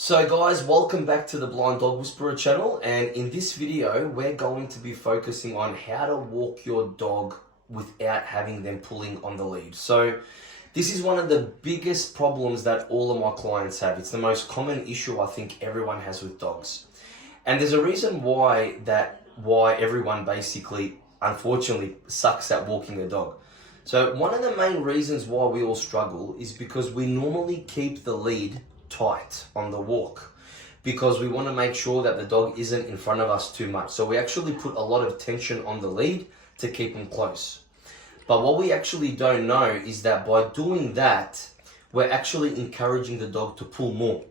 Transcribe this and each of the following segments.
So guys, welcome back to the Blind Dog Whisperer channel, and in this video we're going to be focusing on how to walk your dog without having them pulling on the lead. So this is one of the biggest problems that all of my clients have. It's the most common issue I think everyone has with dogs. And there's a reason why everyone basically unfortunately sucks at walking a dog. So one of the main reasons why we all struggle is because we normally keep the lead tight on the walk because we want to make sure that the dog isn't in front of us too much. So we actually put a lot of tension on the lead to keep them close. But what we actually don't know is that by doing that, we're actually encouraging the dog to pull more.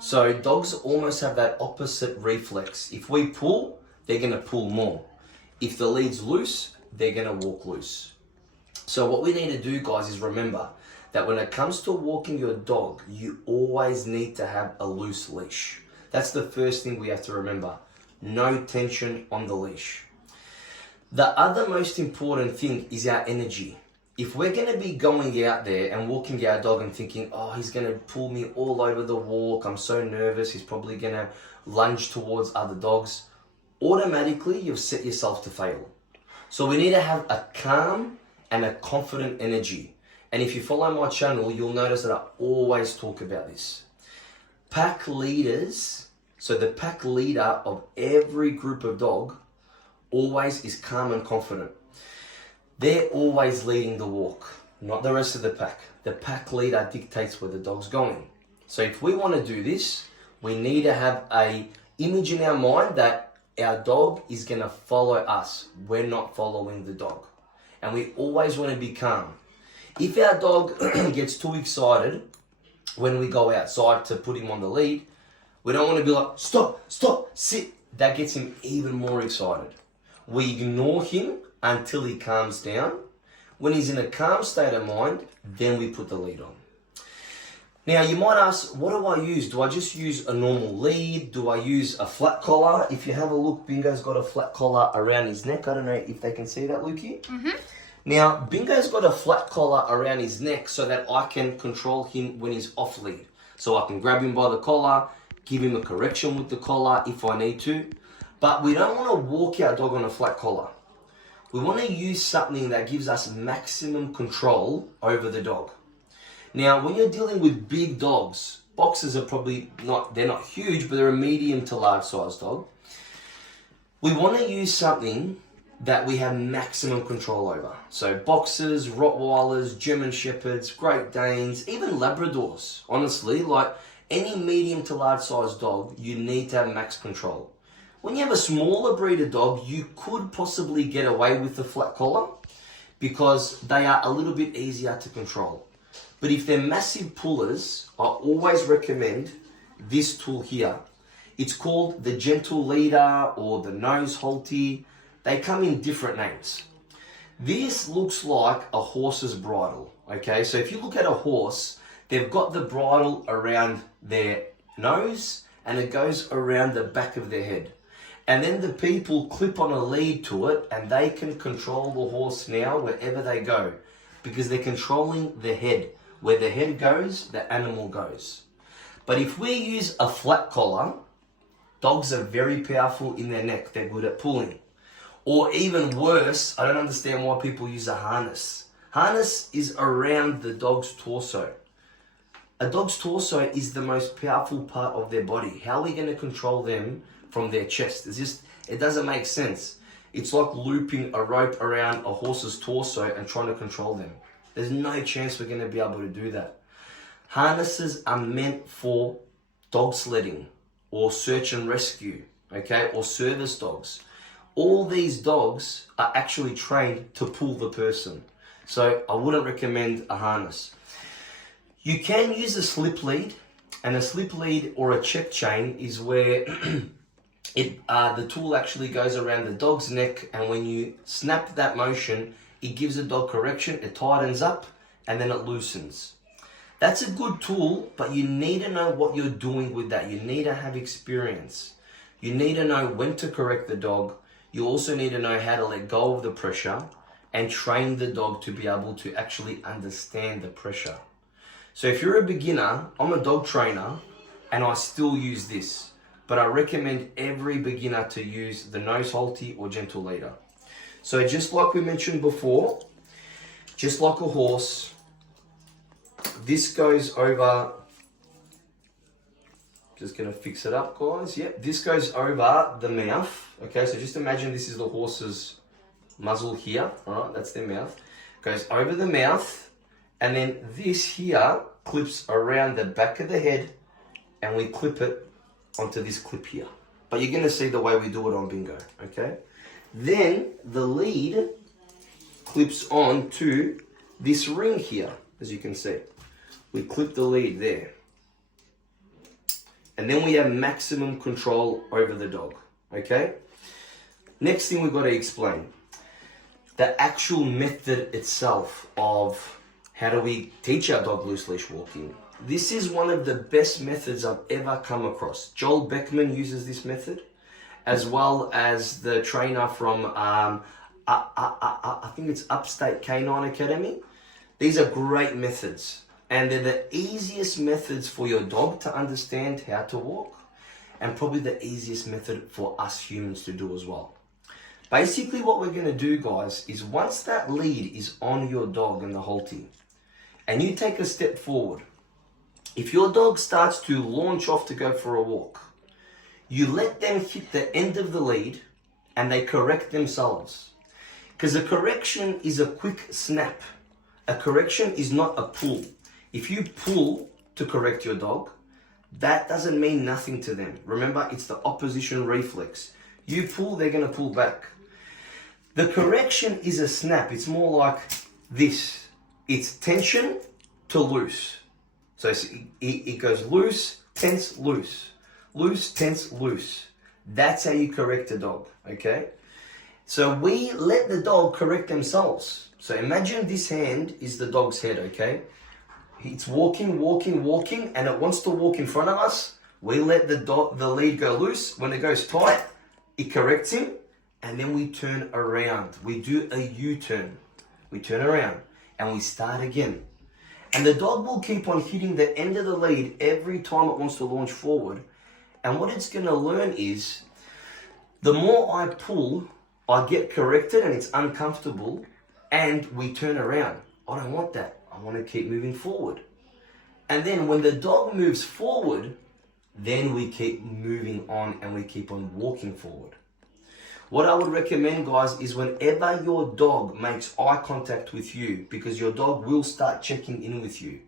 So dogs almost have that opposite reflex. If we pull, they're going to pull more. If the lead's loose, they're going to walk loose. So what we need to do, guys, is remember that when it comes to walking your dog, you always need to have a loose leash. That's the first thing we have to remember. No tension on the leash. The other most important thing is our energy. If we're going to be going out there and walking our dog and thinking, oh, he's going to pull me all over the walk, I'm so nervous, he's probably going to lunge towards other dogs, automatically you've set yourself to fail. So we need to have a calm and a confident energy. And if you follow my channel, you'll notice that I always talk about this. Pack leaders, so the pack leader of every group of dog always is calm and confident. They're always leading the walk, not the rest of the pack. The pack leader dictates where the dog's going. So if we want to do this, we need to have an image in our mind that our dog is going to follow us. We're not following the dog. And we always want to be calm. If our dog gets too excited when we go outside to put him on the lead, we don't want to be like, stop, sit. That gets him even more excited. We ignore him until he calms down. When he's in a calm state of mind, then we put the lead on. Now you might ask, what do I use? Do I just use a normal lead? Do I use a flat collar? If you have a look, Bingo's got a flat collar around his neck. I don't know if they can see that, Lukey. Mm-hmm. Now, Bingo's got a flat collar around his neck so that I can control him when he's off lead. So I can grab him by the collar, give him a correction with the collar if I need to. But we don't want to walk our dog on a flat collar. We want to use something that gives us maximum control over the dog. Now, when you're dealing with big dogs, boxers are probably they're not huge, but they're a medium to large size dog. We want to use something that we have maximum control over. So boxers, Rottweilers, German Shepherds, Great Danes, even Labradors. Honestly, like any medium to large size dog, you need to have max control. When you have a smaller breed of dog, you could possibly get away with the flat collar because they are a little bit easier to control. But if they're massive pullers, I always recommend this tool here. It's called the Gentle Leader or the Nose Halty. They come in different names. This looks like a horse's bridle, okay? So if you look at a horse, they've got the bridle around their nose and it goes around the back of their head. And then the people clip on a lead to it and they can control the horse now wherever they go because they're controlling the head. Where the head goes, the animal goes. But if we use a flat collar, dogs are very powerful in their neck. They're good at pulling. Or even worse, I don't understand why people use a harness. Harness is around the dog's torso. A dog's torso is the most powerful part of their body. How are we going to control them from their chest? It doesn't make sense. It's like looping a rope around a horse's torso and trying to control them. There's no chance we're going to be able to do that. Harnesses are meant for dog sledding or search and rescue, okay, or service dogs. All these dogs are actually trained to pull the person. So I wouldn't recommend a harness. You can use a slip lead, and a slip lead or a check chain is where the tool actually goes around the dog's neck, and when you snap that motion, it gives the dog correction, it tightens up, and then it loosens. That's a good tool, but you need to know what you're doing with that. You need to have experience. You need to know when to correct the dog. You also need to know how to let go of the pressure and train the dog to be able to actually understand the pressure. So if you're a beginner, I'm a dog trainer, and I still use this. But I recommend every beginner to use the nose halty or gentle leader. So just like we mentioned before, just like a horse, this goes over, just gonna fix it up, guys. Yep, this goes over the mouth. Okay, so just imagine this is the horse's muzzle here. All right, that's their mouth. Goes over the mouth, and then this here clips around the back of the head, and we clip it onto this clip here. But you're gonna see the way we do it on bingo, okay? Then the lead clips on to this ring here, as you can see. We clip the lead there. And then we have maximum control over the dog, okay? Next thing we've got to explain, the actual method itself of how do we teach our dog loose leash walking. This is one of the best methods I've ever come across. Joel Beckman uses this method, as well as the trainer from, I think it's Upstate Canine Academy. These are great methods, and they're the easiest methods for your dog to understand how to walk, and probably the easiest method for us humans to do as well. Basically what we're going to do, guys, is once that lead is on your dog in the halty, and you take a step forward, if your dog starts to launch off to go for a walk, you let them hit the end of the lead and they correct themselves. Because a correction is a quick snap. A correction is not a pull. If you pull to correct your dog, that doesn't mean nothing to them. Remember, it's the opposition reflex. You pull, they're going to pull back. The correction is a snap. It's more like this. It's tension to loose. So it goes loose, tense, loose. Loose, tense, loose. That's how you correct a dog, okay? So we let the dog correct themselves. So imagine this hand is the dog's head, okay? It's walking, walking, walking, and it wants to walk in front of us. We let the lead go loose. When it goes tight, it corrects him, and then we turn around. We do a U-turn. We turn around, and we start again. And the dog will keep on hitting the end of the lead every time it wants to launch forward. And what it's going to learn is, the more I pull, I get corrected and it's uncomfortable, and we turn around. I don't want that. I want to keep moving forward. And then when the dog moves forward, then we keep moving on and we keep on walking forward. What I would recommend, guys, is whenever your dog makes eye contact with you, because your dog will start checking in with you.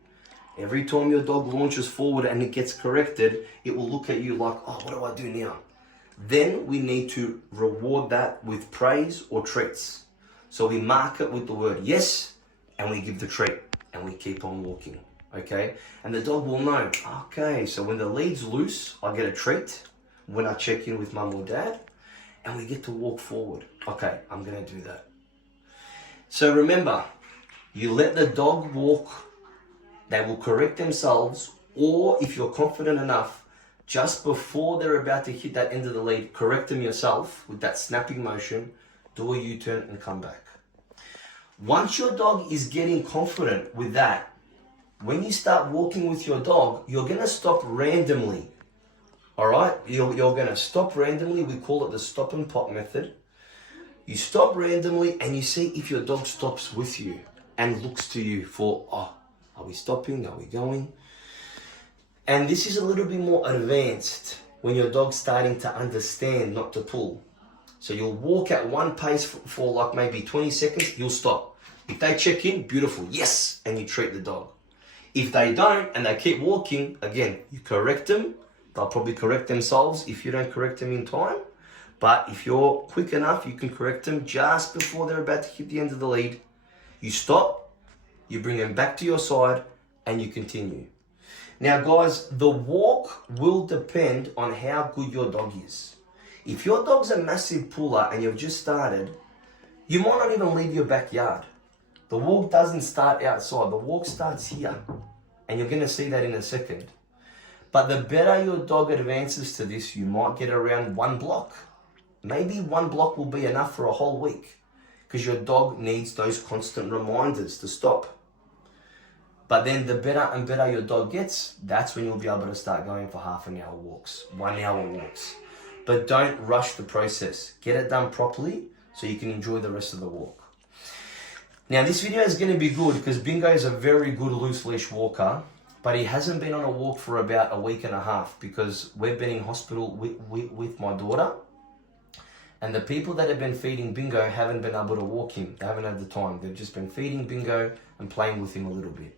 Every time your dog launches forward and it gets corrected, it will look at you like, oh, what do I do now? Then we need to reward that with praise or treats. So we mark it with the word yes, and we give the treat, and we keep on walking, okay? And the dog will know, okay, so when the lead's loose, I get a treat when I check in with mum or dad, and we get to walk forward. Okay, I'm gonna do that. So remember, you let the dog walk, they will correct themselves, or if you're confident enough, just before they're about to hit that end of the lead, correct them yourself with that snapping motion, do a U-turn and come back. Once your dog is getting confident with that, when you start walking with your dog, you're gonna stop randomly. All right, you're going to stop randomly. We call it the stop and pop method. You stop randomly and you see if your dog stops with you and looks to you for, oh, are we stopping? Are we going? And this is a little bit more advanced when your dog's starting to understand not to pull. So you'll walk at one pace for like maybe 20 seconds, you'll stop. If they check in, beautiful, yes, and you treat the dog. If they don't and they keep walking, again, you correct them. They'll probably correct themselves if you don't correct them in time. But if you're quick enough, you can correct them just before they're about to hit the end of the lead. You stop, you bring them back to your side, and you continue. Now, guys, the walk will depend on how good your dog is. If your dog's a massive puller and you've just started, you might not even leave your backyard. The walk doesn't start outside. The walk starts here. And you're going to see that in a second. But the better your dog advances to this, you might get around 1 block. Maybe 1 block will be enough for a whole week, because your dog needs those constant reminders to stop. But then the better and better your dog gets, that's when you'll be able to start going for half an hour walks, 1 hour walks. But don't rush the process. Get it done properly so you can enjoy the rest of the walk. Now this video is going to be good because Bingo is a very good loose leash walker, but he hasn't been on a walk for about a week and a half because we've been in hospital with my daughter, and the people that have been feeding Bingo haven't been able to walk him. They haven't had the time. They've just been feeding Bingo and playing with him a little bit.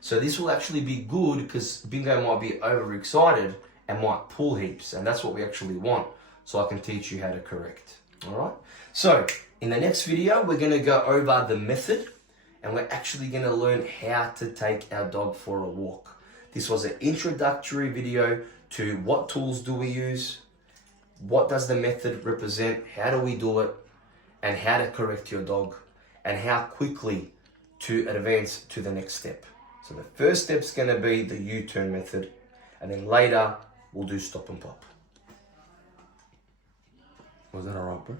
So this will actually be good because Bingo might be overexcited and might pull heaps, and that's what we actually want. So I can teach you how to correct. All right. So in the next video, we're going to go over the method, and we're actually going to learn how to take our dog for a walk. This was an introductory video to what tools do we use, what does the method represent, how do we do it, and how to correct your dog, and how quickly to advance to the next step. So the first step is going to be the U-turn method, and then later we'll do stop and pop. Was that alright, bro?